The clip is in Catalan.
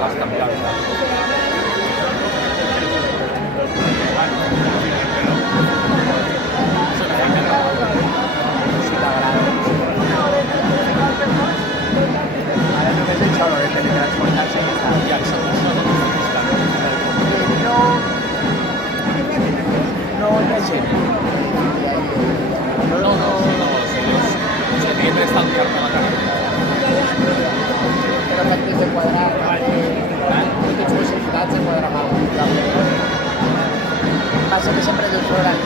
vas canviant. Si t'agrada. Ara només això, el de teletransportar-se i està. I això és el que estic buscant. No hi ha gent. No, seria estalviar-me la carretera. Però que tens de quadrar, no tens possibilitats de quadrar mal. Passa que sempre dius l'horari